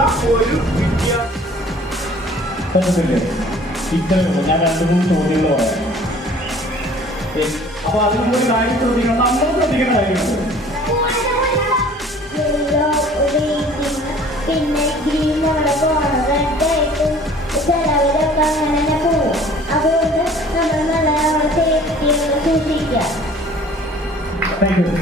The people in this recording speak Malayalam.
ഉള്ള ഒരു വിദ്യ. ഇത്രയും ഞാൻ 2-3 ചോദ്യങ്ങൾ പറയാം. അപ്പൊ അതിന് ഒരു കാര്യം ശ്രദ്ധിക്കണം, നമ്മൾ ശ്രദ്ധിക്കേണ്ട കാര്യമുണ്ട്. പിന്നെ ഗ്രീൻ അവിടെ പോകണം, റെഡ് ആയിട്ട് ചിലവരൊക്കെ അങ്ങനെ തന്നെ പോവും. അതുകൊണ്ട് നമ്മൾ നല്ല സേഫ്റ്റി സൂക്ഷിക്കുക. Thank you.